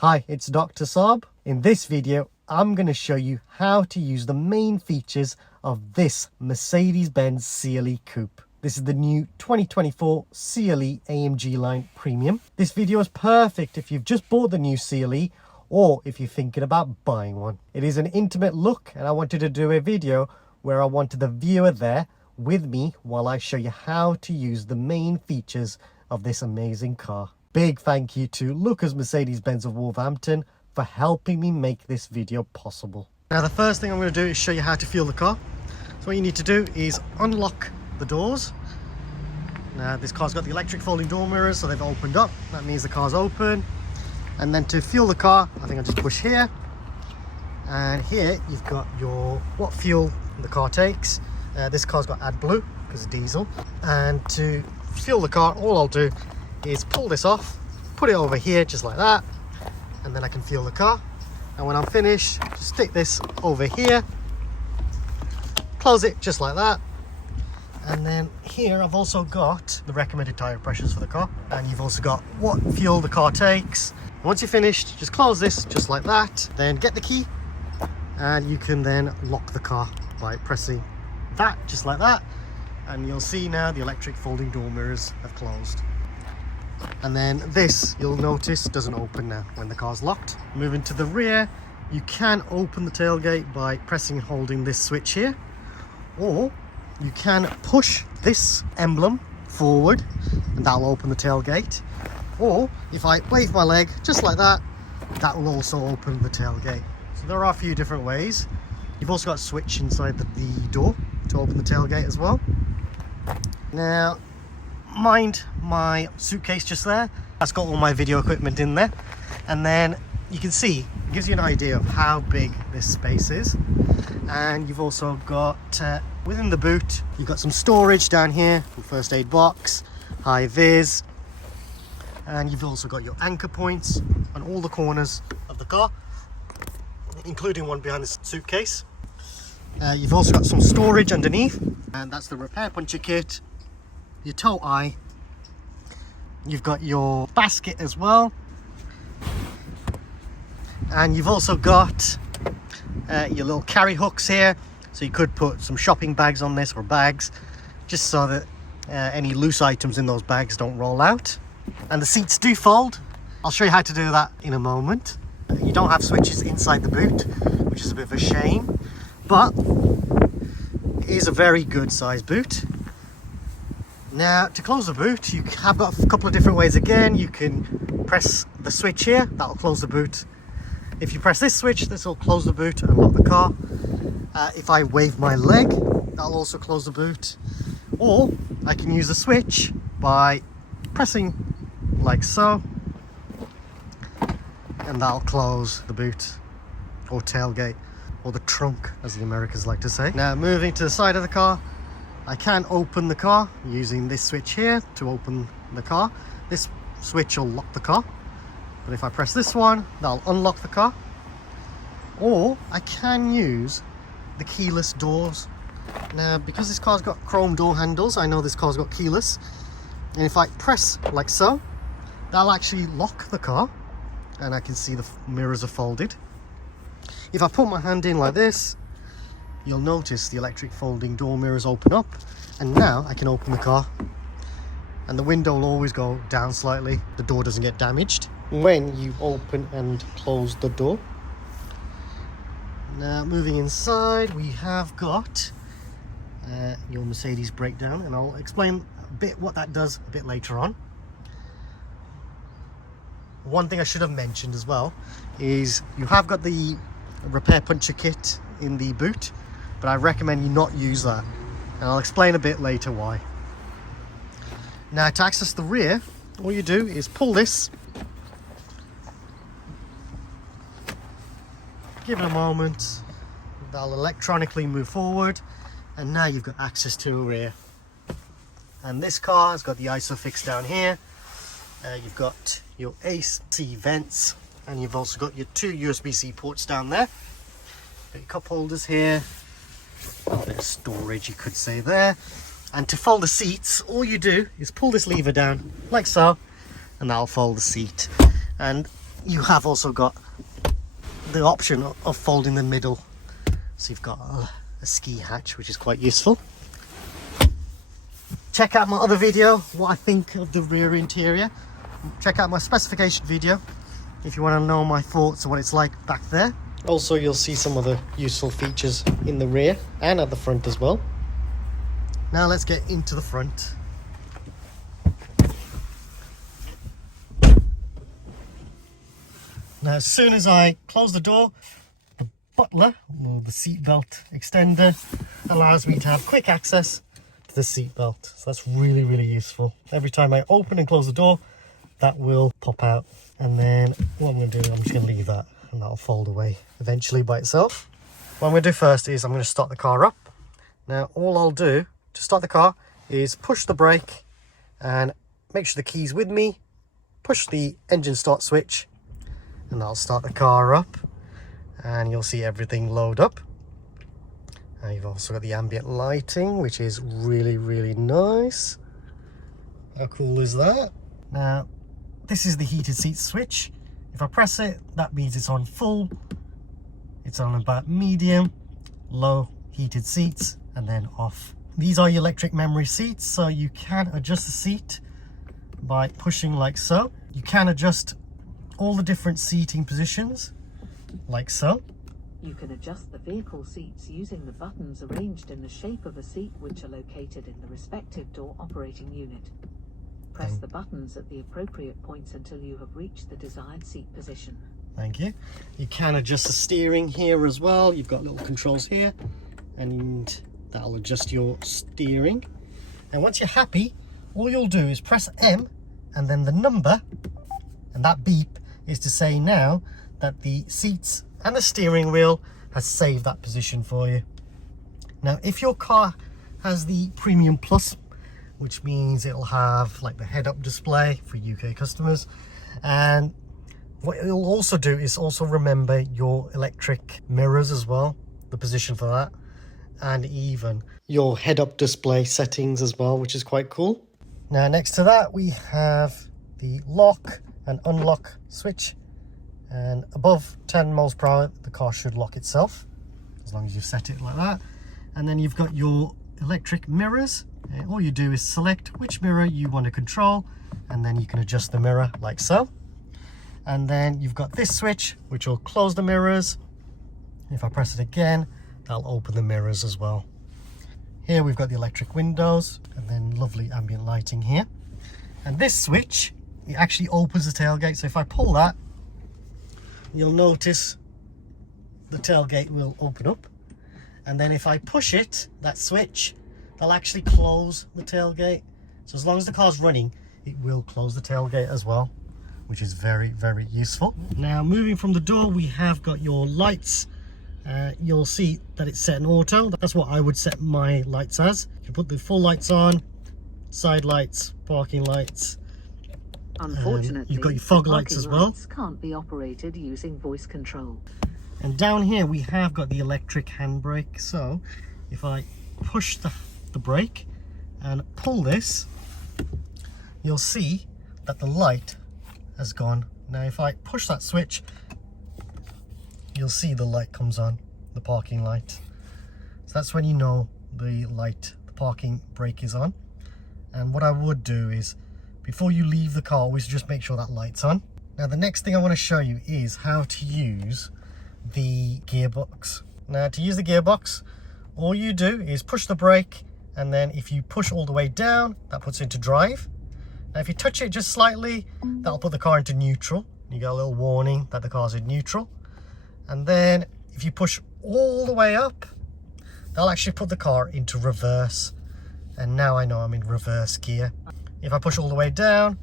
Hi, it's Dr. Saab. In this video, I'm going to show you how to use the main features of this Mercedes-Benz CLE Coupe. This is the new 2024 CLE AMGLine Premium. This video is perfect if you've just bought the new CLE or if you're thinking about buying one. It is an intimate look and I wanted to do a video where I wanted the viewer there with me while I show you how to use the main features of this amazing car. Big thank you to Lucas Mercedes-Benz of Wolverhampton for helping me make this video possible. Now the first thing I'm going to do is show you how to fuel the car. So what you need to do is unlock the doors. Now this car's got the electric folding door mirrors, so they've opened up. That means the car's open. And then to fuel the car, I think I'll just push here. And here you've got what fuel the car takes. This car's got AdBlue because it's diesel. And to fuel the car, all I'll do is pull this off, put it over here just like that, and then I can fuel the car. And when I'm finished, just stick this over here, close it just like that. And then here I've also got the recommended tire pressures for the car, and you've also got what fuel the car takes. Once you're finished, just close this just like that, then get the key and you can then lock the car by pressing that just like that, and you'll see now the electric folding door mirrors have closed. And then this, you'll notice, doesn't open now when the car's locked. Moving to the rear, you can open the tailgate by pressing and holding this switch here, or you can push this emblem forward and that'll open the tailgate. Or if I wave my leg just like that, that will also open the tailgate. So there are a few different ways. You've also got a switch inside the door to open the tailgate as well. Now, mind my suitcase just there, that's got all my video equipment in there, and then you can see it gives you an idea of how big this space is. And you've also got within the boot, you've got some storage down here, first aid box, high vis, and you've also got your anchor points on all the corners of the car, including one behind the suitcase. You've also got some storage underneath, and that's the repair puncture kit, your tow eye, you've got your basket as well, and you've also got your little carry hooks here, so you could put some shopping bags on this or bags, just so that any loose items in those bags don't roll out. And the seats do fold. I'll show you how to do that in a moment. You don't have switches inside the boot, which is a bit of a shame, but it is a very good size boot. Now, to close the boot, you have got a couple of different ways again. You can press the switch here, that'll close the boot. If you press this switch, this will close the boot and lock the car. If I wave my leg, that'll also close the boot. Or I can use the switch by pressing like so, and that'll close the boot or tailgate, or the trunk as the Americans like to say. Now, moving to the side of the car, I can open the car using this switch here to open the car. This switch will lock the car, but if I press this one, that'll unlock the car. Or I can use the keyless doors. Now, because this car's got chrome door handles, I know this car's got keyless, and if I press like so, that'll actually lock the car, and I can see the mirrors are folded. If I put my hand in like this, you'll notice the electric folding door mirrors open up, and now I can open the car, and the window will always go down slightly. The door doesn't get damaged when you open and close the door. Now, moving inside, we have got your Mercedes breakdown, and I'll explain a bit what that does a bit later on. One thing I should have mentioned as well is you have got the repair puncture kit in the boot, but I recommend you not use that, and I'll explain a bit later why. Now, to access the rear, all you do is pull this, give it a moment, that'll electronically move forward, and now you've got access to the rear. And this car has got the ISOFIX down here, you've got your AC vents, and you've also got your two USB-C ports down there. Got your cup holders here, a bit of storage you could say there. And to fold the seats, all you do is pull this lever down like so, and that'll fold the seat. And you have also got the option of folding the middle, so you've got a ski hatch, which is quite useful. Check out my other video, what I think of the rear interior. Check out my specification video if you want to know my thoughts on what it's like back there. Also, you'll see some other useful features in the rear and at the front as well. Now let's get into the front. Now, as soon as I close the door, the butler, or the seat belt extender, allows me to have quick access to the seat belt. So that's really, really useful. Every time I open and close the door, that will pop out. And then what I'm going to do, I'm just going to leave that, and that'll fold away eventually by itself. What I'm going to do first is I'm going to start the car up. Now, all I'll do to start the car is push the brake and make sure the key's with me, push the engine start switch, and that'll start the car up, and you'll see everything load up. And you've also got the ambient lighting, which is really, really nice. How cool is that? Now, this is the heated seat switch. If I press it, that means it's on full, it's on about medium, low heated seats, and then off. These are your electric memory seats, so you can adjust the seat by pushing like so. You can adjust all the different seating positions like so. You can adjust the vehicle seats using the buttons arranged in the shape of a seat, which are located in the respective door operating unit. Press the buttons at the appropriate points until you have reached the desired seat position. Thank you. You can adjust the steering here as well. You've got little controls here, and that'll adjust your steering. And once you're happy, all you'll do is press M and then the number, and that beep is to say now that the seats and the steering wheel has saved that position for you. Now, if your car has the Premium Plus, which means it'll have like the head-up display for UK customers, and what it'll also do is also remember your electric mirrors as well, the position for that, and even your head-up display settings as well, which is quite cool. Now, next to that, we have the lock and unlock switch, and above 10 miles per hour the car should lock itself, as long as you set it like that. And then you've got your electric mirrors, and all you do is select which mirror you want to control, and then you can adjust the mirror like so. And then you've got this switch which will close the mirrors. If I press it again, that'll open the mirrors as well. Here we've got the electric windows, and then lovely ambient lighting here. And this switch, it actually opens the tailgate. So if I pull that, you'll notice the tailgate will open up. And then if I push it, that switch, that'll actually close the tailgate. So as long as the car's running, it will close the tailgate as well, which is very, very useful. Now, moving from the door, we have got your lights. You'll see that it's set in auto. That's what I would set my lights as. You put the full lights on, side lights, parking lights. Unfortunately, you've got your fog lights as well. Lights can't be operated using voice control. And down here we have got the electric handbrake. So if I push the brake and pull this, you'll see that the light has gone. Now if I push that switch, you'll see the light comes on, the parking light. So that's when you know the light, the parking brake is on. And what I would do is, before you leave the car, always just make sure that light's on. Now the next thing I want to show you is how to use the gearbox. Now, to use the gearbox, all you do is push the brake, and then if you push all the way down, that puts it into drive. Now if you touch it just slightly, that'll put the car into neutral. You get a little warning that the car's in neutral. And then if you push all the way up, that'll actually put the car into reverse. And now I know I'm in reverse gear. If I push all the way down,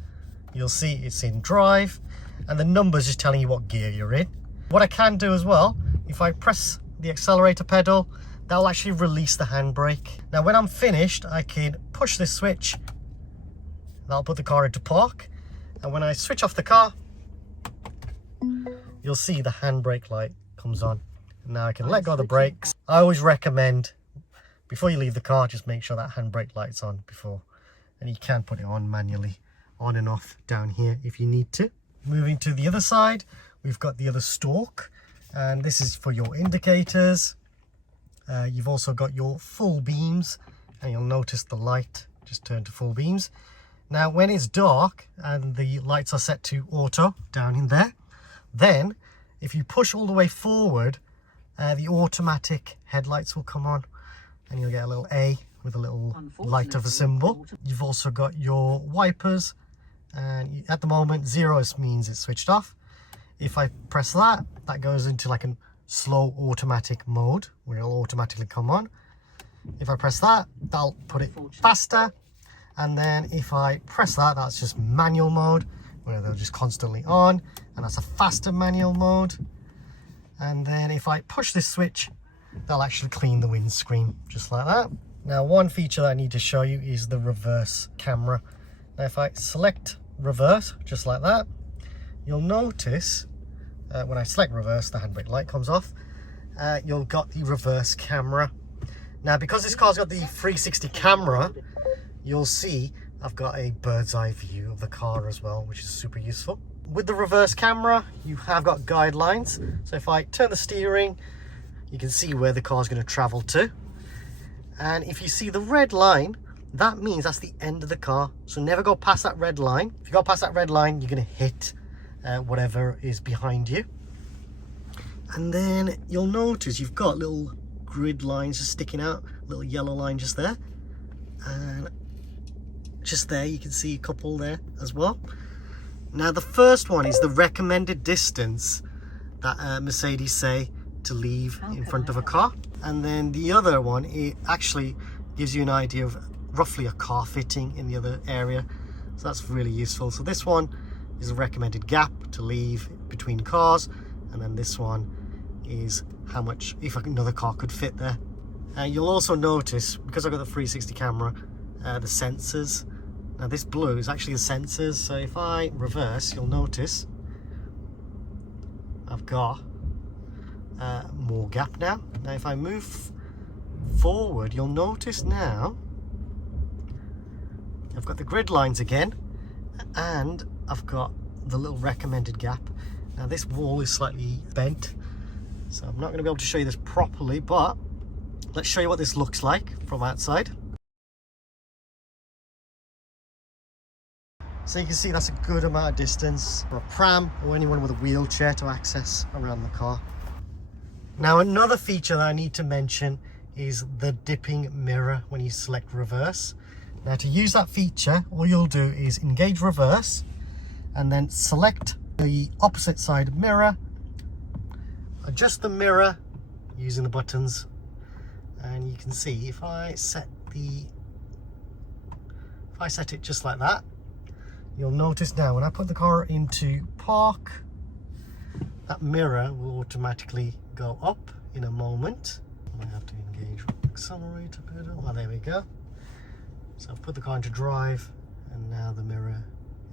you'll see it's in drive, and the number's just telling you what gear you're in. What I can do as well, if I press the accelerator pedal, that'll actually release the handbrake. Now when I'm finished, I can push this switch, that'll put the car into park, and when I switch off the car, you'll see the handbrake light comes on. Now I can let go of the brakes. I always recommend, before you leave the car, just make sure that handbrake light's on before. And you can put it on manually, on and off down here if you need to. Moving to the other side, we've got the other stalk, and this is for your indicators. You've also got your full beams, and you'll notice the light just turned to full beams. Now when it's dark and the lights are set to auto down in there, then if you push all the way forward, the automatic headlights will come on, and you'll get a little A with a little light of a symbol. You've also got your wipers, and at the moment 0 means it's switched off. If I press that, that goes into like a slow automatic mode where it'll automatically come on. If I press that, that'll put it faster. And then if I press that, that's just manual mode where they're just constantly on, and that's a faster manual mode. And then if I push this switch, they'll actually clean the windscreen just like that. Now one feature that I need to show you is the reverse camera. Now if I select reverse just like that, you'll notice when I select reverse, the handbrake light comes off. You'll got the reverse camera. Now because this car's got the 360 camera, you'll see I've got a bird's eye view of the car as well, which is super useful. With the reverse camera, you have got guidelines. So if I turn the steering, you can see where the car's going to travel to. And if you see the red line, that means that's the end of the car. So never go past that red line. If you go past that red line, you're going to hit whatever is behind you. And then you'll notice you've got little grid lines just sticking out, little yellow line just there. And just there, you can see a couple there as well. Now the first one is the recommended distance that Mercedes say to leave in front of a car. And then the other one, it actually gives you an idea of roughly a car fitting in the other area. So that's really useful. So this one is a recommended gap to leave between cars. And then this one is how much, if another car could fit there. You'll also notice, because I've got the 360 camera, the sensors. Now this blue is actually the sensors. So if I reverse, you'll notice I've got more gap now. Now if I move forward, you'll notice now I've got the grid lines again, and I've got the little recommended gap. Now this wall is slightly bent, so I'm not going to be able to show you this properly, but let's show you what this looks like from outside. So you can see that's a good amount of distance for a pram or anyone with a wheelchair to access around the car. Now another feature that I need to mention is the dipping mirror when you select reverse. Now to use that feature, all you'll do is engage reverse and then select the opposite side mirror, adjust the mirror using the buttons, and you can see if I set it just like that, you'll notice now when I put the car into park, that mirror will automatically go up in a moment. I might have to engage accelerator pedal. Oh, there we go. So I've put the car into drive, and now the mirror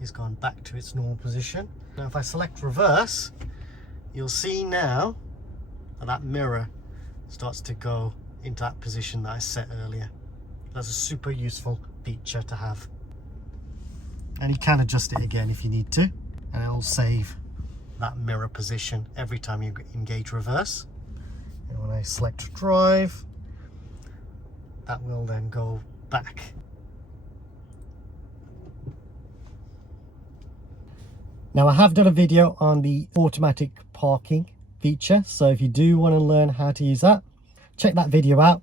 is gone back to its normal position. Now if I select reverse, you'll see now that mirror starts to go into that position that I set earlier. That's a super useful feature to have. And you can adjust it again if you need to, and it'll save that mirror position every time you engage reverse. And when I select drive, that will then go back. Now I have done a video on the automatic parking feature, so if you do want to learn how to use that, check that video out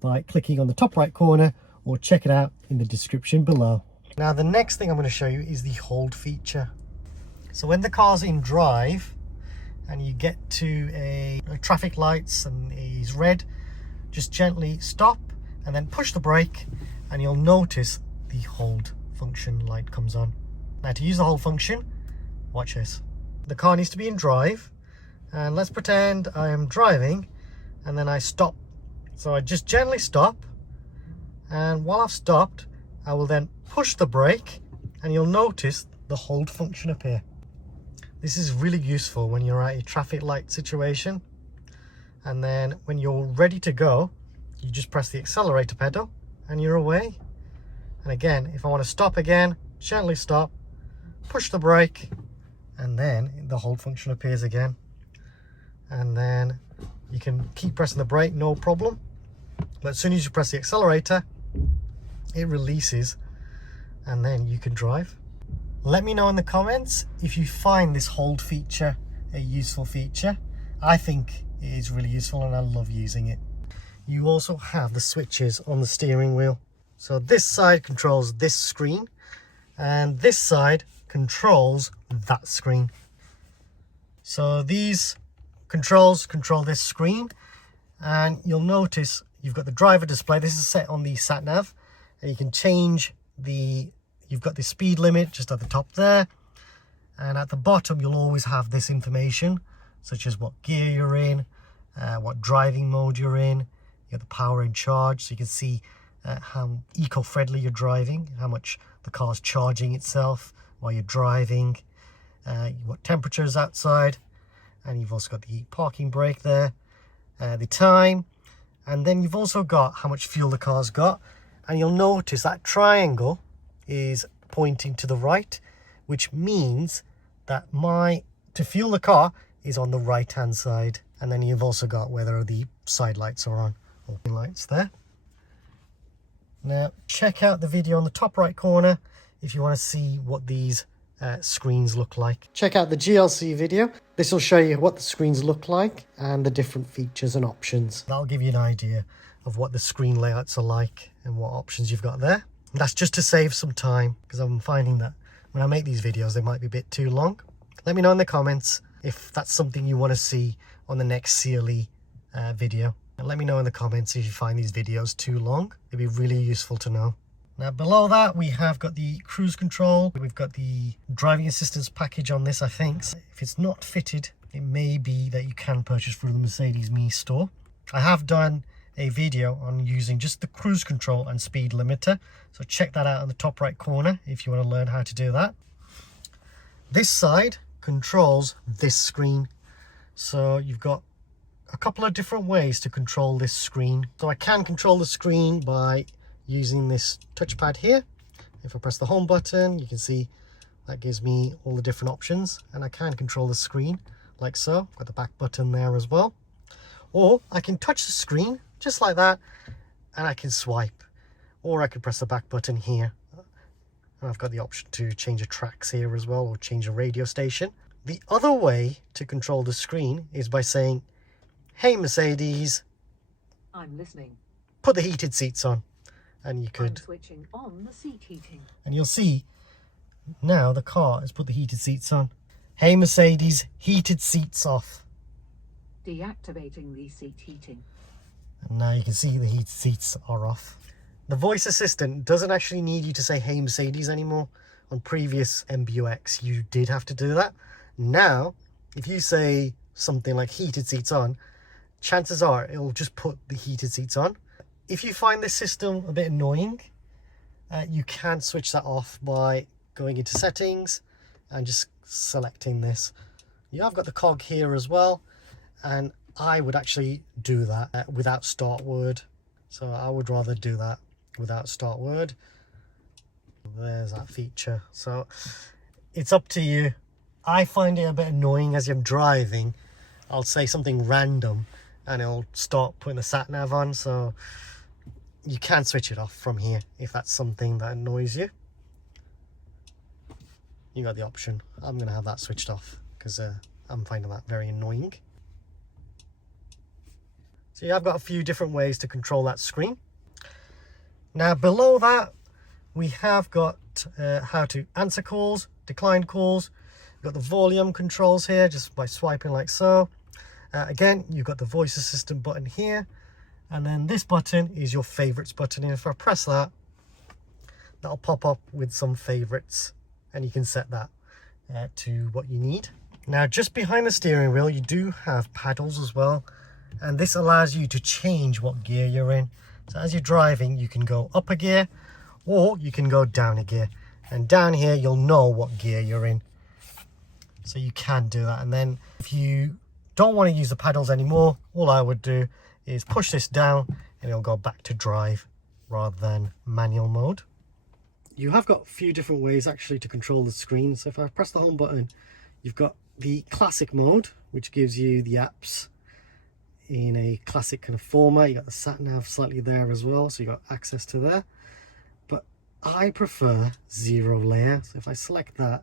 by clicking on the top right corner, or check it out in the description below. Now the next thing I'm going to show you is the hold feature. So when the car's in drive and you get to a traffic lights and it's red, just gently stop and then push the brake, and you'll notice the hold function light comes on. Now to use the hold function, watch this. The car needs to be in drive, and let's pretend I am driving and then I stop. So I just gently stop, and while I've stopped, I will then push the brake, and you'll notice the hold function appear. This is really useful when you're at a traffic light situation, and then when you're ready to go, you just press the accelerator pedal and you're away. And again, if I want to stop again, gently stop, push the brake, and then the hold function appears again, and then you can keep pressing the brake, no problem. But as soon as you press the accelerator, it releases, and then you can drive. Let me know in the comments if you find this hold feature a useful feature. I think it is really useful and I love using it. You also have the switches on the steering wheel. So this side controls this screen, and this side controls that screen. So these controls control this screen, and you'll notice you've got the driver display. This is set on the Satnav, and you can change you've got the speed limit just at the top there, and at the bottom you'll always have this information, such as what gear you're in, what driving mode you're in. You got the power and charge, so you can see how eco-friendly you're driving, how much the car's charging itself while you're driving, what temperature is outside, and you've also got the parking brake there, the time, and then you've also got how much fuel the car's got. And you'll notice that triangle is pointing to the right, which means that to fuel the car is on the right hand side. And then you've also got whether the side lights are on, or lights there. Now check out the video on the top right corner if you want to see what these screens look like. Check out the GLC video. This will show you what the screens look like and the different features and options. That'll give you an idea of what the screen layouts are like and what options you've got there. And that's just to save some time, because I'm finding that when I make these videos they might be a bit too long. Let me know in the comments if that's something you want to see on the next CLE video, and let me know in the comments if you find these videos too long. It'd be really useful to know. Now below that we have got the cruise control. We've got the driving assistance package on this, I think. If it's not fitted, it may be that you can purchase through the Mercedes Me store. I have done a video on using just the cruise control and speed limiter, so check that out in the top right corner if you want to learn how to do that. This side controls this screen, so you've got a couple of different ways to control this screen. So I can control the screen by using this touchpad here. If I press the home button, you can see that gives me all the different options, and I can control the screen like so. Got the back button there as well. Or I can touch the screen just like that and I can swipe, or I can press the back button here, and I've got the option to change the tracks here as well, or change a radio station. The other way to control the screen is by saying, "Hey Mercedes, I'm listening. Put the heated seats on," and you could I'm switching on the seat heating. And you'll see now the car has put the heated seats on. "Hey Mercedes, heated seats off." Deactivating the seat heating. And now you can see the heated seats are off. The voice assistant doesn't actually need you to say "Hey Mercedes" anymore. On previous MBUX you did have to do that. Now if you say something like "heated seats on," chances are it'll just put the heated seats on. If you find this system a bit annoying, you can switch that off by going into settings and just selecting this. You have got the cog here as well, and I would actually do that without start word. So I would rather do that without start word. There's that feature. So it's up to you. I find it a bit annoying as I'm driving. I'll say something random and it'll start putting the sat nav on. So you can switch it off from here if that's something that annoys you. You got the option. I'm going to have that switched off because I'm finding that very annoying. So yeah, I've got a few different ways to control that screen. Now below that we have got how to answer calls, decline calls. You've got the volume controls here just by swiping like so. Again, you've got the voice assistant button here, and then this button is your favorites button, and if I press that, that'll pop up with some favorites, and you can set that to what you need. Now just behind the steering wheel you do have paddles as well, and this allows you to change what gear you're in. So as you're driving you can go up a gear or you can go down a gear, and down here you'll know what gear you're in, so you can do that. And then if you don't want to use the paddles anymore, all I would do is push this down and it'll go back to drive rather than manual mode. You have got a few different ways actually to control the screen. So if I press the home button, You've got the classic mode, which gives you the apps in a classic kind of format. You got the sat nav slightly there as well, so you got access to there. But I prefer 0 layer, so if I select that,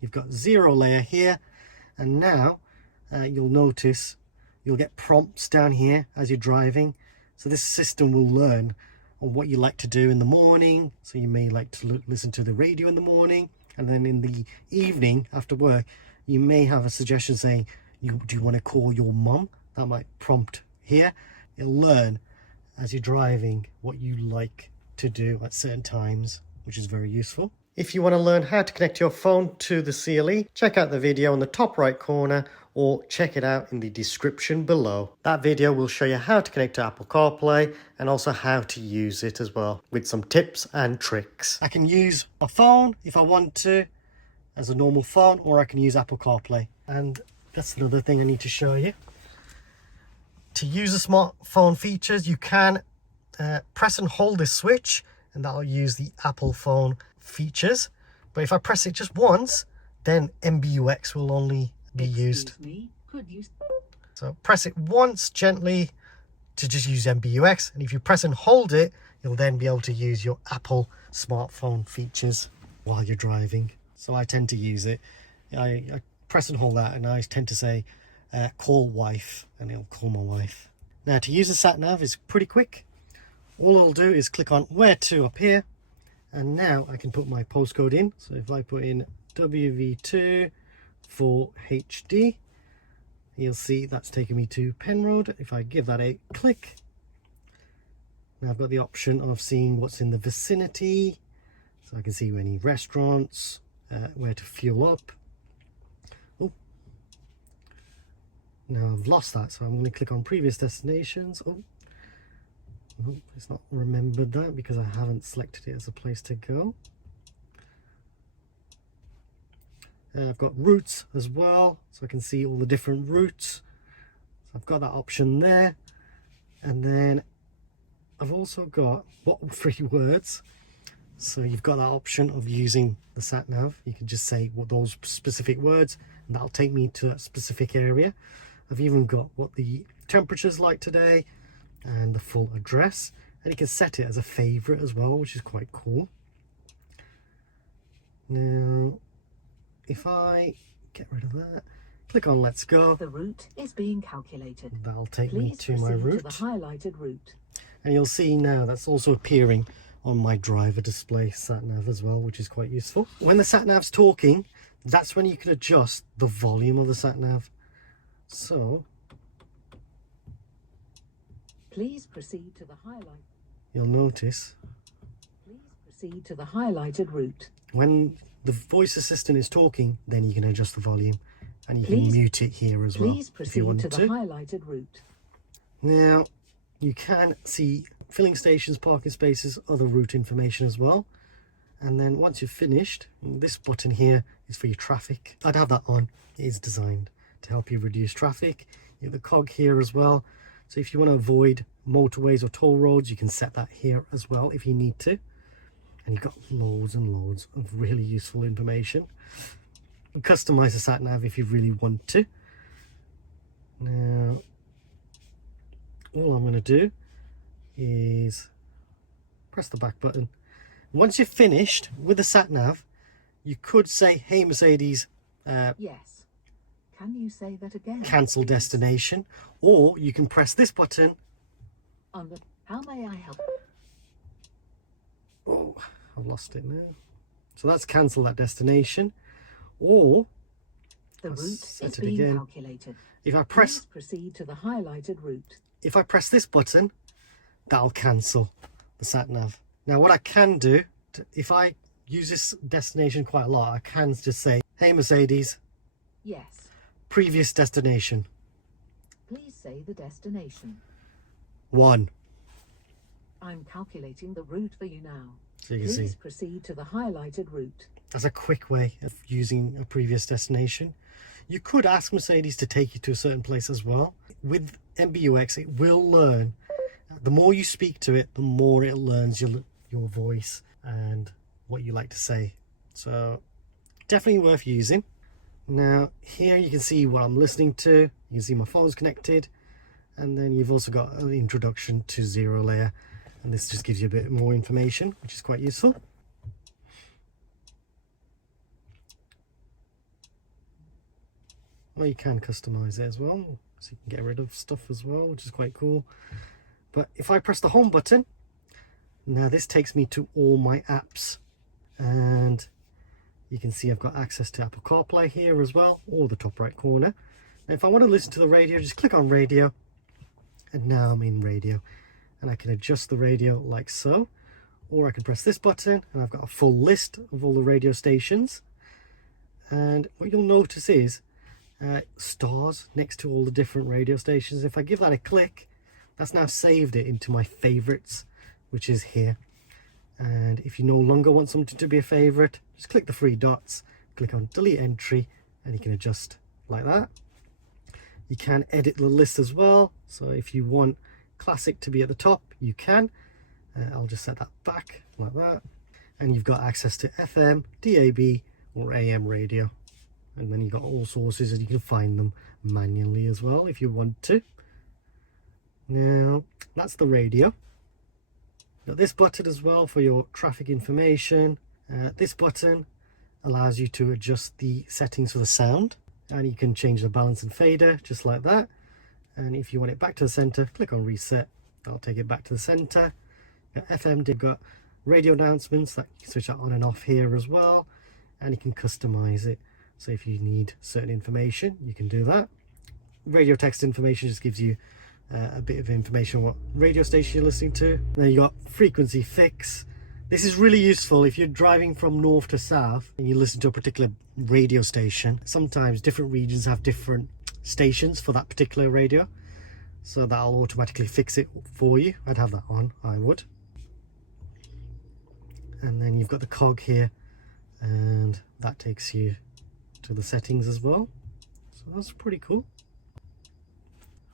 you've got 0 layer here, and now you'll notice you'll get prompts down here as you're driving. So this system will learn on what you like to do in the morning. So you may like to listen to the radio in the morning, and then in the evening after work you may have a suggestion saying, do you want to call your mum? That might prompt here. It'll learn as you're driving what you like to do at certain times, which is very useful. If you want to learn how to connect your phone to the CLE, check out the video in the top right corner or check it out in the description below. That video will show you how to connect to Apple CarPlay and also how to use it as well, with some tips and tricks. I can use a phone if I want to as a normal phone, or I can use Apple CarPlay. And that's another thing I need to show you. To use the smartphone features, you can press and hold this switch, and that'll use the Apple phone features. But if I press it just once, then MBUX will only be used. So press it once gently to just use MBUX, and if you press and hold it, you'll then be able to use your Apple smartphone features while you're driving. So I tend to use it. I press and hold that, and I tend to say call wife, and it'll call my wife. Now to use the sat nav is pretty quick. All I'll do is click on where to up here, and now I can put my postcode in. So if I put in WV2 for HD, you'll see that's taking me to Penrod. If I give that a click, now I've got the option of seeing what's in the vicinity, so I can see any restaurants, where to fuel up. Oh, now I've lost that, so I'm going to click on previous destinations. Oh, it's not remembered that because I haven't selected it as a place to go. I've got routes as well, so I can see all the different routes. So I've got that option there, and then I've also got what 3 words. So you've got that option of using the sat nav. You can just say what those specific words, and that'll take me to that specific area. I've even got what the temperature's like today and the full address, and you can set it as a favorite as well, which is quite cool. Now if I get rid of that, click on let's go, The route is being calculated. That'll take me to my route. To the highlighted route. And you'll see now that's also appearing on my driver display sat nav as well, which is quite useful. When the sat nav's talking, that's when you can adjust the volume of the sat nav. So please proceed to the highlight. You'll notice Please proceed to the highlighted route. when the voice assistant is talking, then you can adjust the volume, and you can mute it here as well if you want to. Highlighted route. Now you can see filling stations, parking spaces, other route information as well. And then once you've finished, this button here is for your traffic. I'd have that on. It is designed to help you reduce traffic. You have the cog here as well. So if you want to avoid motorways or toll roads, you can set that here as well if you need to. And you've got loads and loads of really useful information. You can customize the sat nav if you really want to. Now all I'm going to do is press the back button. Once you're finished with the sat nav, you could say, hey Mercedes, Yes. Can you say that again? Cancel destination, or you can press this button. How may I help? Oh, I've lost it now. So that's cancel that destination. Or the route is being calculated. If I press, please proceed to the highlighted route. If I press this button, that'll cancel the sat nav. Now what I can do, if I use this destination quite a lot, I can just say, hey Mercedes, yes, previous destination. Please say the destination. 1. I'm calculating the route for you now. So you can Please see. proceed to the highlighted route. That's a quick way of using a previous destination. You could ask Mercedes to take you to a certain place as well. With MBUX, it will learn. The more you speak to it, the more it learns your voice and what you like to say. So definitely worth using. Now here you can see what I'm listening to. You can see my phone's connected, and then you've also got an introduction to zero layer, and this just gives you a bit more information, which is quite useful. Well, you can customize it as well, so you can get rid of stuff as well, which is quite cool. But if I press the home button, now this takes me to all my apps, and you can see I've got access to Apple CarPlay here as well, or the top right corner. Now if I want to listen to the radio, just click on radio, and now I'm in radio, and I can adjust the radio like so, or I can press this button and I've got a full list of all the radio stations. And what you'll notice is stars next to all the different radio stations. If I give that a click, that's now saved it into my favorites, which is here. And if you no longer want something to be a favorite, just click the three dots, click on delete entry, and you can adjust like that. You can edit the list as well, so if you want classic to be at the top, you can. I'll just set that back like that, and you've got access to FM, DAB, or AM radio, and then you've got all sources, and you can find them manually as well if you want to. Now that's the radio. Got this button as well for your traffic information. This button allows you to adjust the settings for the sound, and you can change the balance and fader just like that. And if you want it back to the center, click on reset. I'll take it back to the center. FM, they've got radio announcements that you can switch that on and off here as well, and you can customize it. So if you need certain information, you can do that. Radio text information just gives you a bit of information what radio station you're listening to. Then you got frequency fix. This is really useful if you're driving from north to south and you listen to a particular radio station. Sometimes different regions have different stations for that particular radio, so that'll automatically fix it for you. I'd have that on, I would. And then you've got the cog here, and that takes you to the settings as well, so that's pretty cool.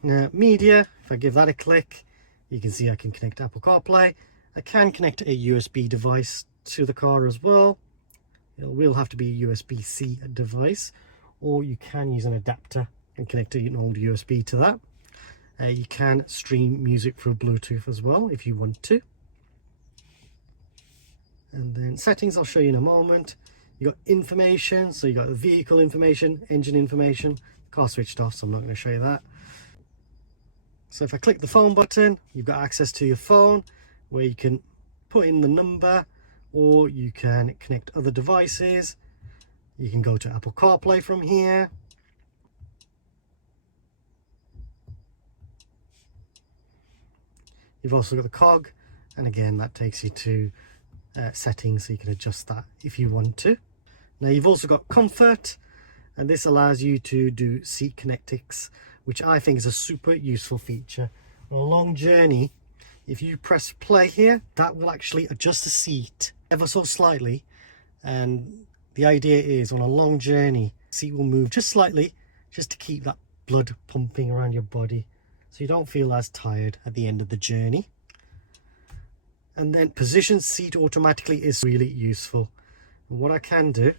Media, if I give that a click, you can see I can connect Apple CarPlay. I can connect a USB device to the car as well. It will have to be a USB-C device, or you can use an adapter and connect an old USB to that. You can stream music through Bluetooth as well if you want to. And then settings I'll show you in a moment. You got information, so you got vehicle information, engine information. Car switched off, so I'm not going to show you that. So if I click the phone button, you've got access to your phone where you can put in the number, or you can connect other devices. You can go to Apple CarPlay from here. You've also got the cog, and again that takes you to settings, so you can adjust that if you want to. Now you've also got comfort, and this allows you to do seat kinetics, which I think is a super useful feature. On a long journey, if you press play here, that will actually adjust the seat ever so slightly, and the idea is on a long journey, the seat will move just slightly, just to keep that blood pumping around your body, so you don't feel as tired at the end of the journey. And then position seat automatically is really useful. And what I can do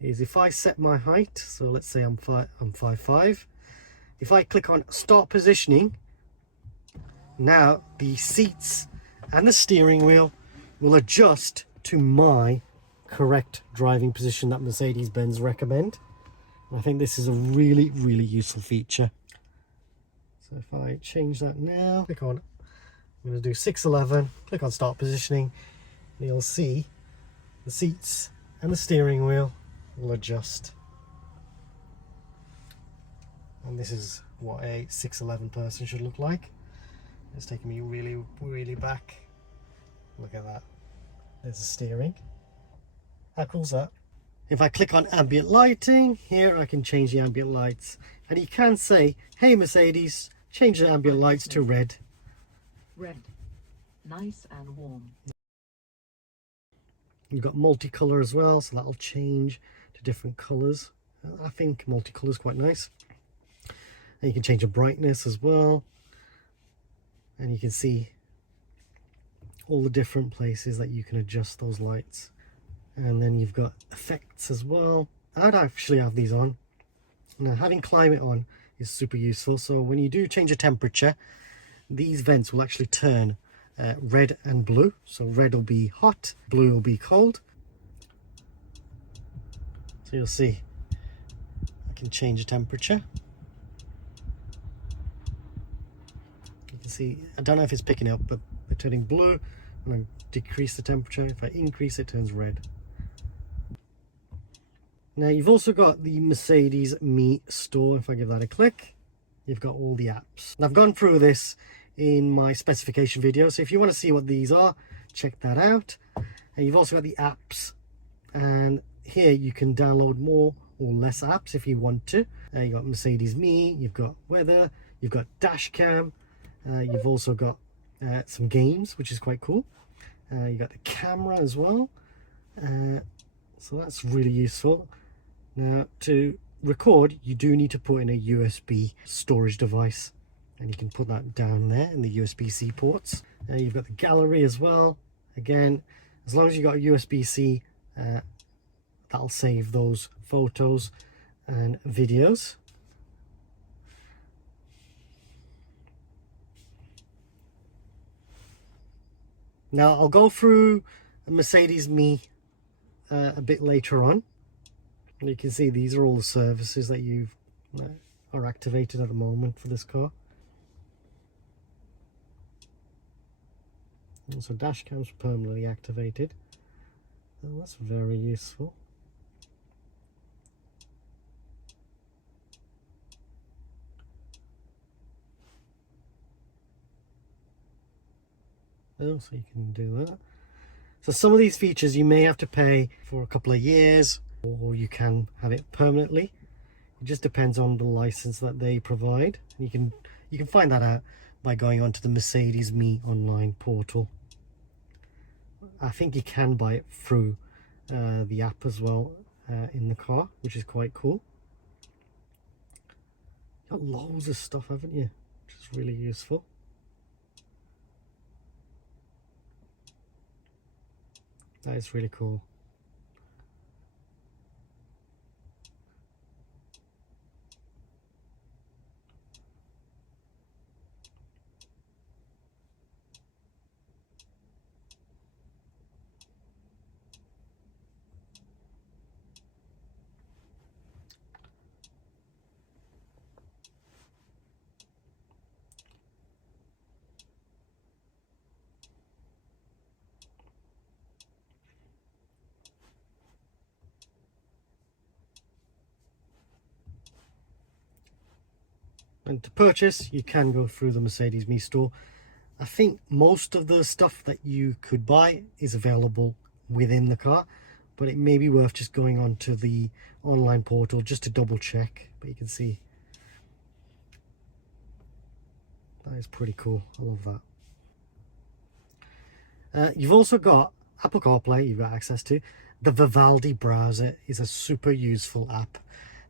is if I set my height, so let's say I'm 5'5", if I click on start positioning, now the seats and the steering wheel will adjust to my correct driving position that Mercedes-Benz recommend. And I think this is a really, really useful feature. So if I change that now, click on, I'm going to do 611, click on start positioning, and you'll see the seats and the steering wheel will adjust. And this is what a 611 person should look like. It's taking me really, really back. Look at that. There's the steering. How cool is that? If I click on ambient lighting, here I can change the ambient lights. And you can say, hey Mercedes, change the ambient lights to red. Red. Nice and warm. You've got multicolour as well, so that'll change to different colours. I think multicolour is quite nice. And you can change the brightness as well. And you can see all the different places that you can adjust those lights. And then you've got effects as well. I'd actually have these on. Now having climate on is super useful, so when you do change a temperature, these vents will actually turn red and blue. So red will be hot, blue will be cold. So you'll see I can change the temperature. You can see, I don't know if it's picking up, but they're turning blue. When I decrease the temperature, if I increase it, turns red. Now you've also got the Mercedes Me store. If I give that a click, you've got all the apps. And I've gone through this in my specification video, so if you want to see what these are, check that out. And you've also got the apps, and here you can download more or less apps if you want to. You've got Mercedes Me, you've got weather, you've got dash cam, you've also got some games, which is quite cool. You've got the camera as well, so that's really useful. Now to record, you do need to put in a USB storage device, and you can put that down there in the USBC ports. You've got the gallery as well. Again, as long as you've got a USBC, that'll save those photos and videos. Now I'll go through a Mercedes Me a bit later on. You can see these are all the services that are activated at the moment for this car. Also dash cam's permanently activated. Oh, that's very useful. Oh, so you can do that. So some of these features you may have to pay for a couple of years, or you can have it permanently. It just depends on the license that they provide. You can find that out by going onto the Mercedes Me online portal. I think you can buy it through the app as well in the car, which is quite cool. Got loads of stuff, haven't you? Which is really useful. That is really cool. And to purchase, you can go through the Mercedes Me store. I think most of the stuff that you could buy is available within the car, but it may be worth just going on to the online portal just to double check. But you can see that is pretty cool. I love that. You've also got Apple CarPlay, you've got access to. The Vivaldi browser is a super useful app.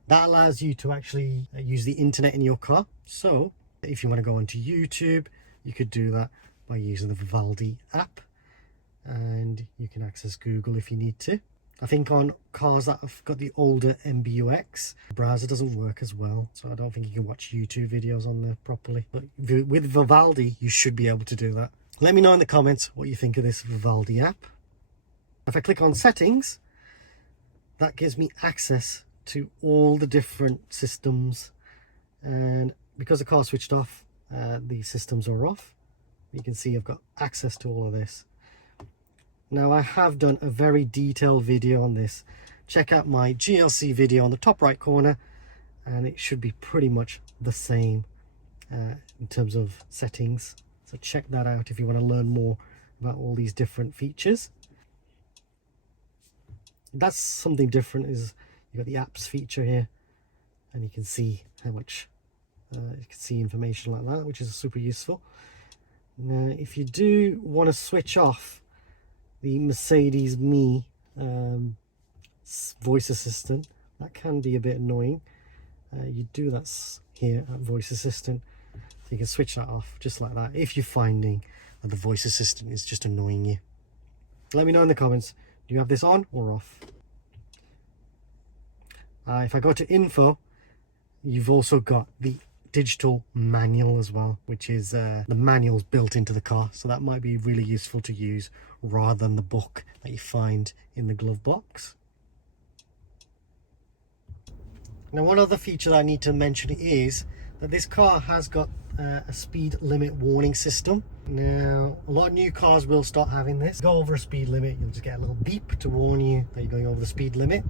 That allows you to actually use the internet in your car. So if you want to go onto YouTube, you could do that by using the Vivaldi app. And you can access Google if you need to. I think on cars that have got the older MBUX, the browser doesn't work as well. So I don't think you can watch YouTube videos on there properly. But with Vivaldi, you should be able to do that. Let me know in the comments what you think of this Vivaldi app. If I click on settings, that gives me access to all the different systems, and because the car switched off, the systems are off. You can see I've got access to all of this. Now I have done a very detailed video on this. Check out my GLC video on the top right corner, and it should be pretty much the same in terms of settings. So check that out if you want to learn more about all these different features. That's something different, is you've got the apps feature here, and you can see how much you can see information like that, which is super useful. Now if you do want to switch off the Mercedes Me voice assistant, that can be a bit annoying. You do that here at voice assistant, so you can switch that off just like that if you're finding that the voice assistant is just annoying you. Let me know in the comments, do you have this on or off? If I go to info, you've also got the digital manual as well, which is the manual's built into the car, so that might be really useful to use rather than the book that you find in the glove box. Now, one other feature that I need to mention is that this car has got a speed limit warning system. Now, a lot of new cars will start having this. Go over a speed limit, you'll just get a little beep to warn you that you're going over the speed limit.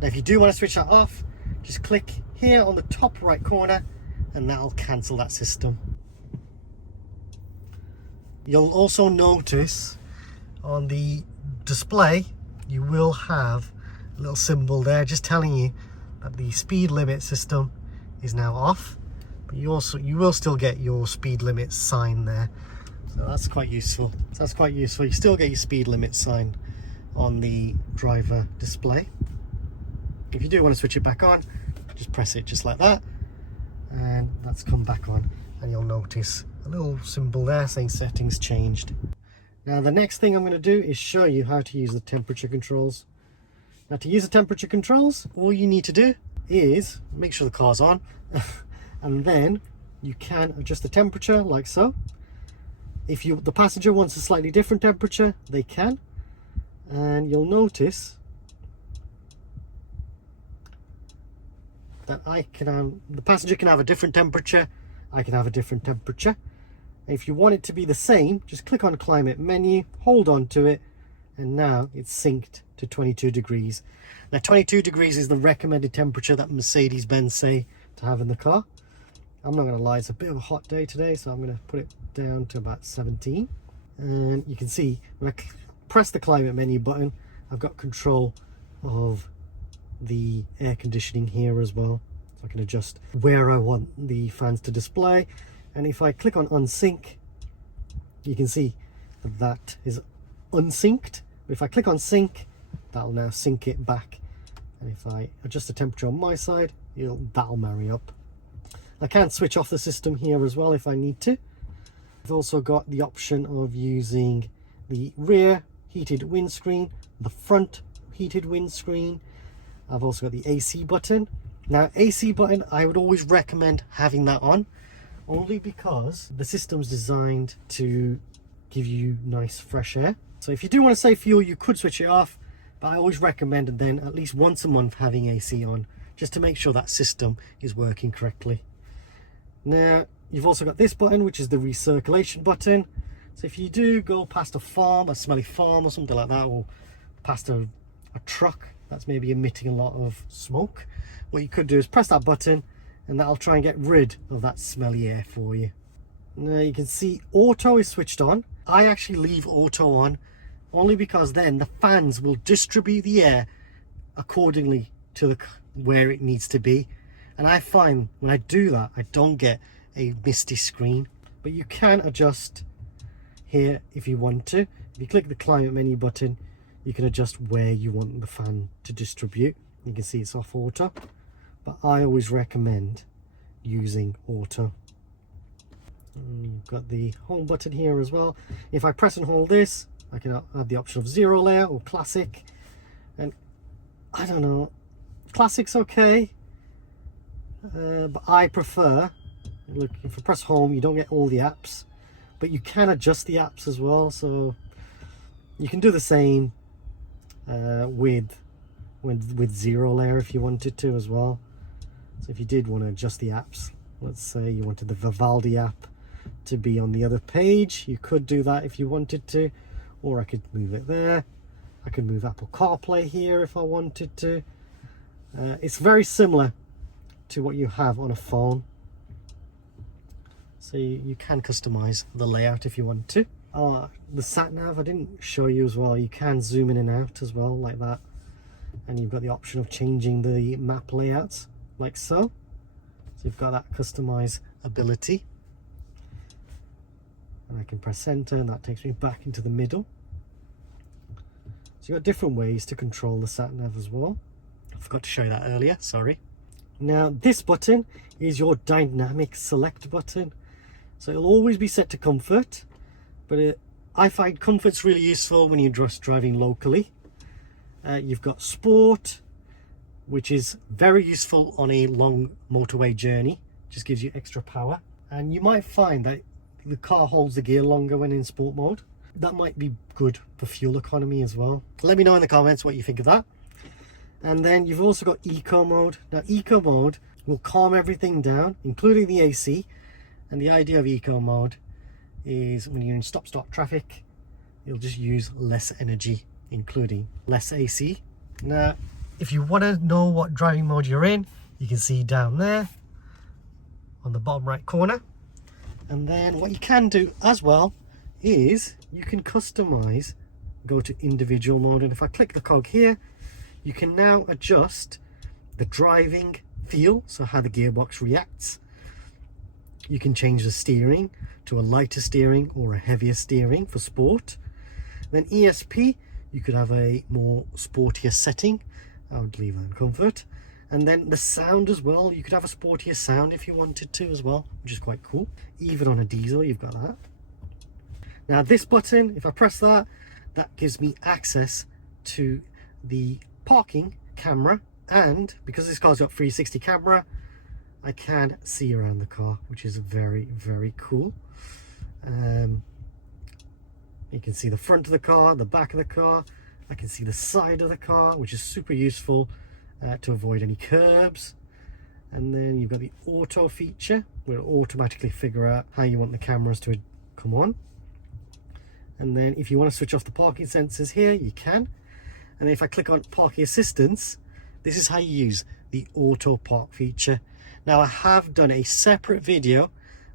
Now, if you do want to switch that off, just click here on the top right corner and that'll cancel that system. You'll also notice on the display you will have a little symbol there just telling you that the speed limit system is now off, but you will still get your speed limit sign there, so that's quite useful. You still get your speed limit sign on the driver display. If you do want to switch it back on, just press it just like that and that's come back on, and you'll notice a little symbol there saying settings changed. Now, the next thing I'm going to do is show you how to use the temperature controls. Now, to use the temperature controls, all you need to do is make sure the car's on and then you can adjust the temperature like so. If the passenger wants a slightly different temperature, they can, and you'll notice that the passenger can have a different temperature, I can have a different temperature. If you want it to be the same, just click on climate menu, hold on to it, and now it's synced to 22 degrees. Now, 22 degrees is the recommended temperature that Mercedes-Benz say to have in the car. I'm not going to lie, it's a bit of a hot day today, so I'm going to put it down to about 17. And you can see when I press the climate menu button, I've got control of the air conditioning here as well, so I can adjust where I want the fans to display. And if I click on unsync, you can see that is unsynced. But if I click on sync, that'll now sync it back, and if I adjust the temperature on my side, that'll marry up. I can switch off the system here as well if I need to. I've also got the option of using the rear heated windscreen, the front heated windscreen. I've also got the AC button. Now, AC button, I would always recommend having that on, only because the system's designed to give you nice fresh air. So if you do want to save fuel, you could switch it off, but I always recommend then at least once a month having AC on, just to make sure that system is working correctly. Now, you've also got this button, which is the recirculation button. So if you do go past a farm, a smelly farm or something like that, or past a truck that's maybe emitting a lot of smoke, what you could do is press that button and that'll try and get rid of that smelly air for you. Now, you can see auto is switched on. I actually leave auto on only because then the fans will distribute the air accordingly to where it needs to be, and I find when I do that I don't get a misty screen. But you can adjust here if you want to. If you click the climate menu button, you can adjust where you want the fan to distribute. You can see it's off auto, but I always recommend using auto. And you've got the home button here as well. If I press and hold this, I can add the option of zero layer or classic, and I don't know, classic's okay, but I prefer, look, if I press home you don't get all the apps, but you can adjust the apps as well, so you can do the same with zero layer if you wanted to as well. So if you did want to adjust the apps, let's say you wanted the Vivaldi app to be on the other page, you could do that if you wanted to, or I could move it there. I could move Apple CarPlay here if I wanted to. It's very similar to what you have on a phone, so you can customize the layout if you want to. The Satnav I didn't show you as well. You can zoom in and out as well like that, and you've got the option of changing the map layouts like so. So you've got that customize ability, and I can press enter and that takes me back into the middle. So you've got different ways to control the Satnav as well. I forgot to show you that earlier, sorry. Now, this button is your dynamic select button, so it'll always be set to comfort, but I find comfort's really useful when you're just driving locally. You've got sport, which is very useful on a long motorway journey. Just gives you extra power, and you might find that the car holds the gear longer when in sport mode. That might be good for fuel economy as well. Let me know in the comments what you think of that. And then you've also got eco mode. Now eco mode will calm everything down, including the AC. And the idea of eco mode is when you're in stop-start traffic, you'll just use less energy, including less AC. Now, if you want to know what driving mode you're in, you can see down there on the bottom right corner. And then what you can do as well is you can customize, go to individual mode, and if I click the cog here, you can now adjust the driving feel, so how the gearbox reacts. You can change the steering to a lighter steering or a heavier steering for sport. Then ESP, you could have a more sportier setting. I would leave that in comfort. And then the sound as well, you could have a sportier sound if you wanted to as well, which is quite cool. Even on a diesel, you've got that. Now this button, if I press that, that gives me access to the parking camera, and because this car's got 360 camera, I can see around the car, which is very, very cool. You can see the front of the car, the back of the car. I can see the side of the car, which is super useful to avoid any curbs. And then you've got the auto feature, where it'll automatically figure out how you want the cameras to come on. And then if you want to switch off the parking sensors here, you can. And if I click on parking assistance, this is how you use the auto park feature. Now I have done a separate video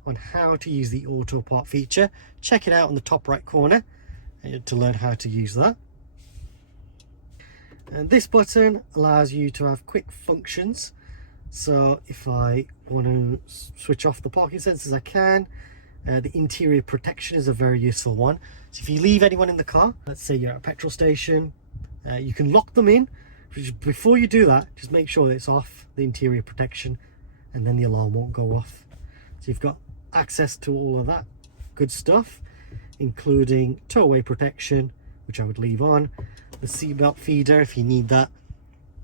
on how to use the auto park feature. Check it out on the top right corner to learn how to use that. And this button allows you to have quick functions. So if I want to switch off the parking sensors, I can. The interior protection is a very useful one. So if you leave anyone in the car, let's say you're at a petrol station, you can lock them in. Before you do that, just make sure that it's off, the interior protection, and then the alarm won't go off. So you've got access to all of that good stuff, including tow-away protection, which I would leave on. The seatbelt feeder, if you need that.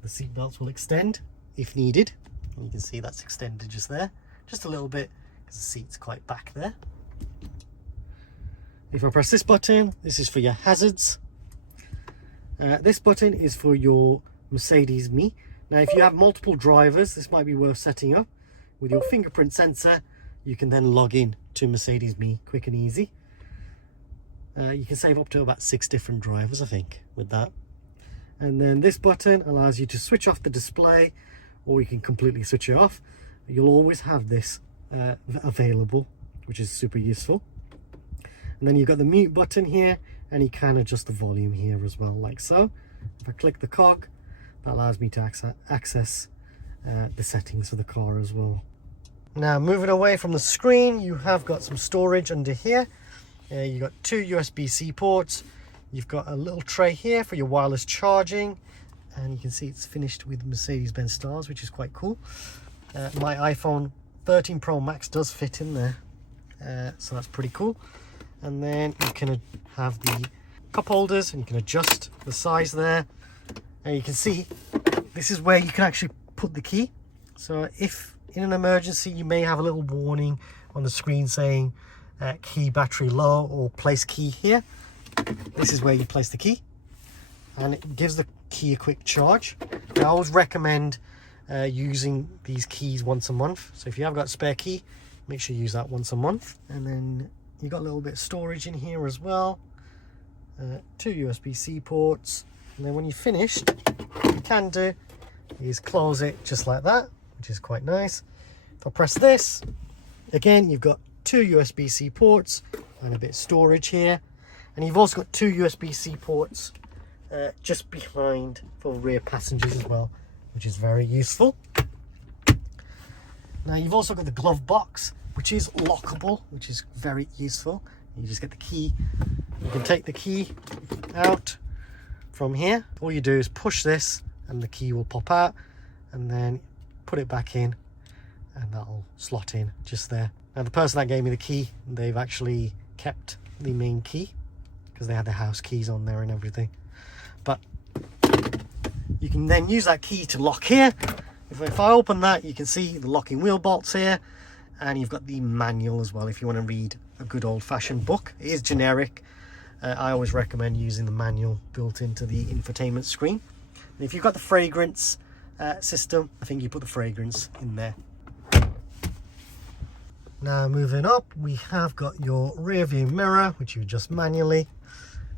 The seatbelts will extend if needed. You can see that's extended just there, just a little bit, because the seat's quite back there. If I press this button, this is for your hazards. This button is for your Mercedes Me. Now if you have multiple drivers, this might be worth setting up. With your fingerprint sensor, you can then log in to Mercedes Me quick and easy. You can save up to about 6 different drivers, I think, with that. And then this button allows you to switch off the display, or you can completely switch it off. You'll always have this available, which is super useful. And then you've got the mute button here, and you can adjust the volume here as well, like so. If I click the cog, that allows me to access the settings for the car as well. Now moving away from the screen, you have got some storage under here. You've got 2 USB-C ports. You've got a little tray here for your wireless charging, and you can see it's finished with Mercedes-Benz stars, which is quite cool. My iPhone 13 Pro Max does fit in there, so that's pretty cool. And then you can have the cup holders, and you can adjust the size there. And you can see this is where you can actually put the key. So if in an emergency, you may have a little warning on the screen saying key battery low, or place key here. This is where you place the key, and it gives the key a quick charge. I always recommend using these keys once a month. So if you have got a spare key, make sure you use that once a month. And then you got a little bit of storage in here as well. 2 USB-C ports. And then when you're finished, what you can do is close it just like that, which is quite nice. If I press this, again, you've got 2 USB-C ports and a bit of storage here. And you've also got 2 USB-C ports just behind for rear passengers as well, which is very useful. Now you've also got the glove box, which is lockable, which is very useful. You just get the key. You can take the key out from here. All you do is push this and the key will pop out, and then put it back in, and that'll slot in just there. Now the person that gave me the key, they've actually kept the main key because they had the house keys on there and everything. But You can then use that key to lock here. If I open that, you can see the locking wheel bolts here, and you've got the manual as well if you want to read a good old-fashioned book. It is generic. I always recommend using the manual built into the infotainment screen. And if you've got the fragrance system, I think you put the fragrance in there. Now moving up, we have got your rear view mirror, which you adjust manually.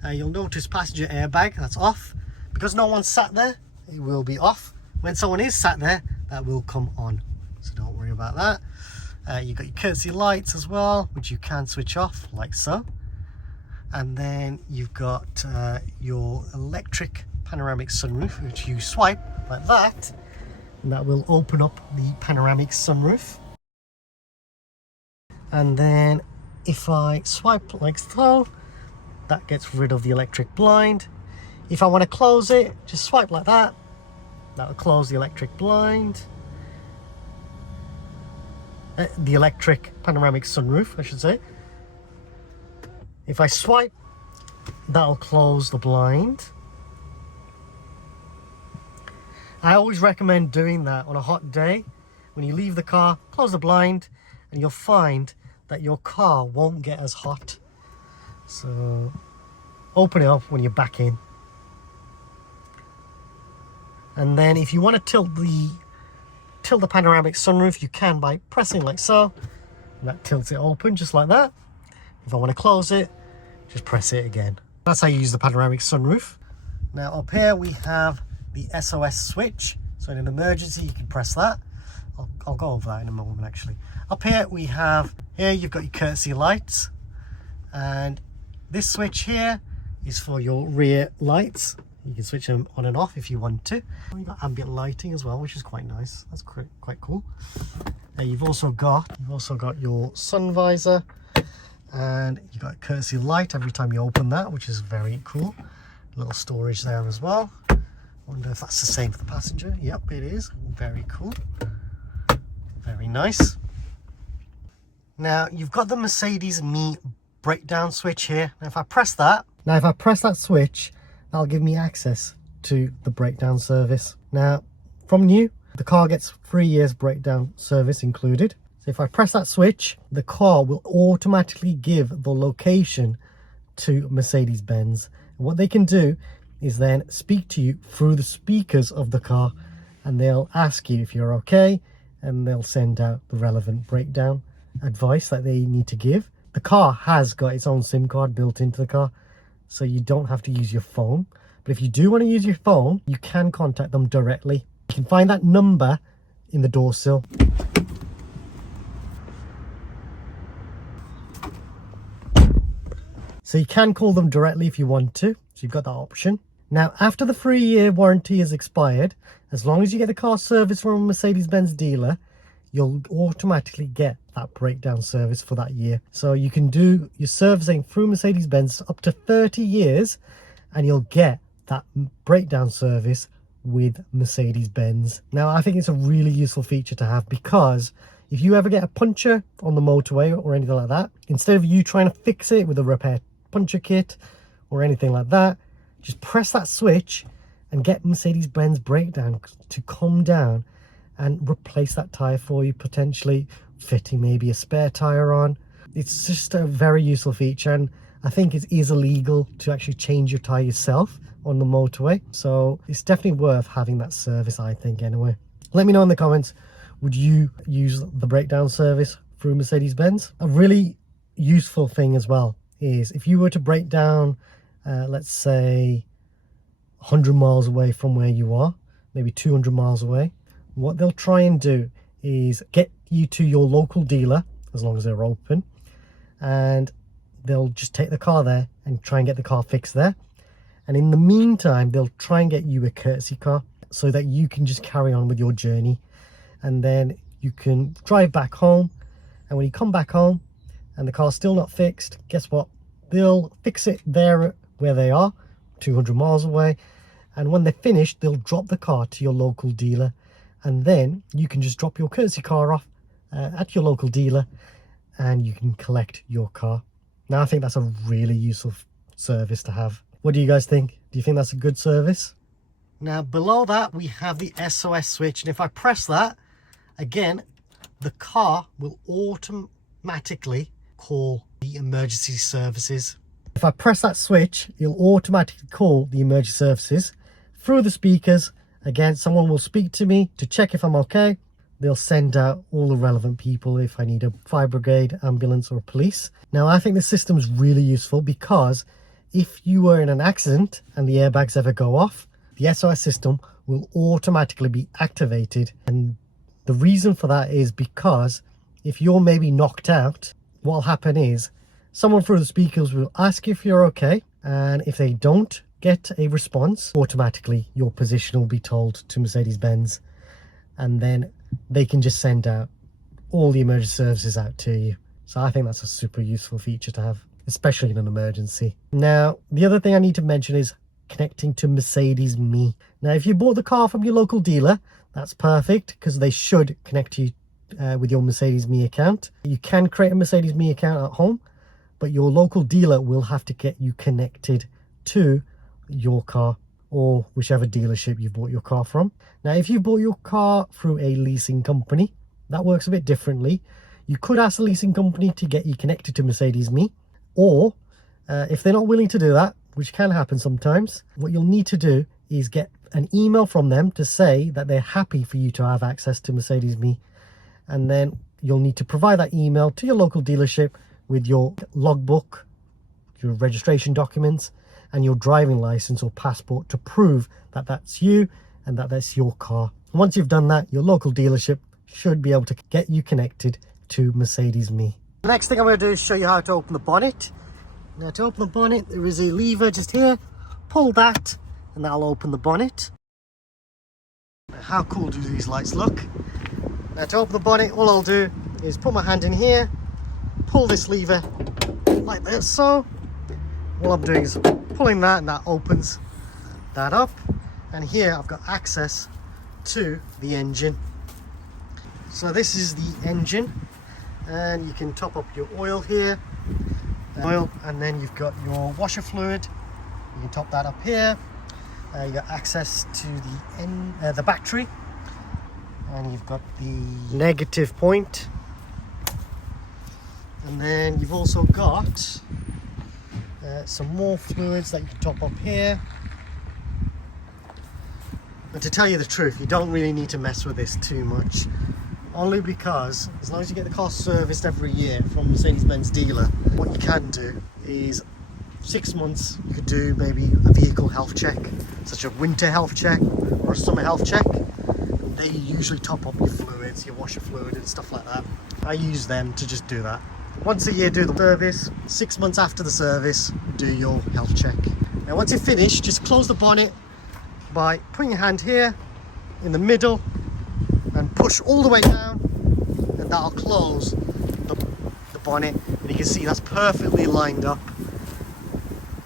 You'll notice passenger airbag, that's off. Because no one's sat there, it will be off. When someone is sat there, that will come on, so don't worry about that. You've got your courtesy lights as well, which you can switch off like so. And then you've got your electric panoramic sunroof, which you swipe like that, and that will open up the panoramic sunroof. And then if I swipe like so, that gets rid of the electric blind. If I want to close it, just swipe like that. That will close the electric blind. The electric panoramic sunroof, I should say. If I swipe, that'll close the blind. I always recommend doing that on a hot day. When you leave the car, close the blind, and you'll find that your car won't get as hot. So open it up when you're back in. And then if you want to tilt the panoramic sunroof, you can by pressing like so. And that tilts it open just like that. If I want to close it, just press it again. That's how you use the panoramic sunroof. Now up here we have the SOS switch. So in an emergency you can press that. I'll go over that in a moment actually. Up here we have, here you've got your courtesy lights. And this switch here is for your rear lights. You can switch them on and off if you want to. You've got ambient lighting as well, which is quite nice. That's quite cool. You've also got your sun visor, and you've got a courtesy light every time you open that, which is very cool. A little storage there as well. I wonder if that's the same for the passenger. Yep, it is. Very cool. Very nice. Now you've got the Mercedes Me breakdown switch here. Now if I press that switch, that'll give me access to the breakdown service. Now from new, the car gets 3 years breakdown service included. So if I press that switch, the car will automatically give the location to Mercedes-Benz. And what they can do is then speak to you through the speakers of the car, and they'll ask you if you're okay, and they'll send out the relevant breakdown advice that they need to give. The car has got its own SIM card built into the car, so you don't have to use your phone. But if you do want to use your phone, you can contact them directly. You can find that number in the door sill. So you can call them directly if you want to. So you've got that option. Now, after the 3-year warranty is expired, as long as you get the car serviced from a Mercedes-Benz dealer, you'll automatically get that breakdown service for that year. So you can do your servicing through Mercedes-Benz up to 30 years, and you'll get that breakdown service with Mercedes-Benz. Now, I think it's a really useful feature to have, because if you ever get a puncture on the motorway or anything like that, instead of you trying to fix it with a repair puncture kit or anything like that, just press that switch and get Mercedes-Benz breakdown to come down and replace that tire for you, potentially fitting maybe a spare tire on. It's just a very useful feature, and I think it is illegal to actually change your tire yourself on the motorway, so it's definitely worth having that service, I think, anyway. Let me know in the comments, would you use the breakdown service through Mercedes-Benz? A really useful thing as well is if you were to break down, let's say 100 miles away from where you are, maybe 200 miles away, what they'll try and do is get you to your local dealer, as long as they're open, and they'll just take the car there and try and get the car fixed there. And in the meantime, they'll try and get you a courtesy car so that you can just carry on with your journey. And then you can drive back home, and when you come back home and the car's still not fixed, guess what? They'll fix it there where they are, 200 miles away. And when they're finished, they'll drop the car to your local dealer, and then you can just drop your courtesy car off at your local dealer, and you can collect your car. Now, I think that's a really useful service to have. What do you guys think? Do you think that's a good service? Now below that we have the SOS switch, and if I press that, again, the car will automatically call the emergency services. If I press that switch, it'll automatically call the emergency services through the speakers. Again, someone will speak to me to check if I'm okay. They'll send out all the relevant people if I need a fire brigade, ambulance or police. Now, I think this system is really useful because if you were in an accident and the airbags ever go off, the SOS system will automatically be activated. And the reason for that is because if you're maybe knocked out, what'll happen is someone through the speakers will ask if you're okay. And if they don't get a response, automatically your position will be told to Mercedes-Benz. And then they can just send out all the emergency services out to you. So I think that's a super useful feature to have, especially in an emergency. Now, the other thing I need to mention is connecting to Mercedes Me. Now, if you bought the car from your local dealer, that's perfect because they should connect you with your Mercedes Me account. You can create a Mercedes Me account at home, but your local dealer will have to get you connected to your car or whichever dealership you bought your car from. Now, if you bought your car through a leasing company, that works a bit differently. You could ask the leasing company to get you connected to Mercedes Me, or if they're not willing to do that, which can happen sometimes, what you'll need to do is get an email from them to say that they're happy for you to have access to Mercedes Me. And then you'll need to provide that email to your local dealership with your logbook, your registration documents, and your driving license or passport to prove that that's you and that that's your car. Once you've done that, your local dealership should be able to get you connected to Mercedes Me. The next thing I'm going to do is show you how to open the bonnet. Now, to open the bonnet, there is a lever just here. Pull that and that'll open the bonnet. How cool do these lights look? Now, to open the bonnet, all I'll do is put my hand in here, pull this lever like this. So all I'm doing is pulling that, and that opens that up. And here I've got access to the engine. So this is the engine, and you can top up your oil here, and then you've got your washer fluid. You can top that up here. You got access to the battery, and you've got the negative point. And then you've also got some more fluids that you can top up here. But to tell you the truth, you don't really need to mess with this too much, only because as long as you get the car serviced every year from Mercedes-Benz dealer, what you can do is 6 months you could do maybe a vehicle health check, such a winter health check or a summer health check. They usually top up your fluids, your washer fluid and stuff like that. I use them to just do that. Once a year do the service, 6 months after the service do your health check. Now once you're finished, just close the bonnet by putting your hand here in the middle and push all the way down, and that'll close the bonnet, and you can see that's perfectly lined up.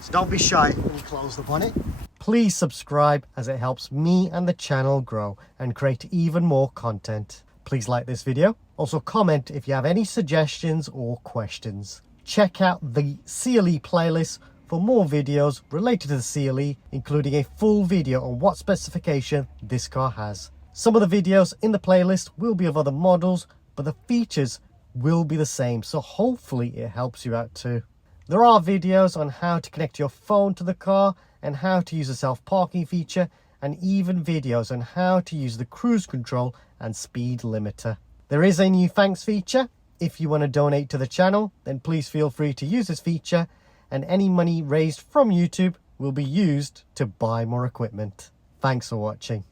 So don't be shy when you close the bonnet. Please subscribe, as it helps me and the channel grow and create even more content. Please like this video. Also comment if you have any suggestions or questions. Check out the CLE playlist for more videos related to the CLE, including a full video on what specification this car has. Some of the videos in the playlist will be of other models, but the features will be the same, so hopefully it helps you out too. There are videos on how to connect your phone to the car and how to use the self-parking feature, and even videos on how to use the cruise control and speed limiter. There is a new thanks feature. If you want to donate to the channel, then please feel free to use this feature, and any money raised from YouTube will be used to buy more equipment. Thanks for watching.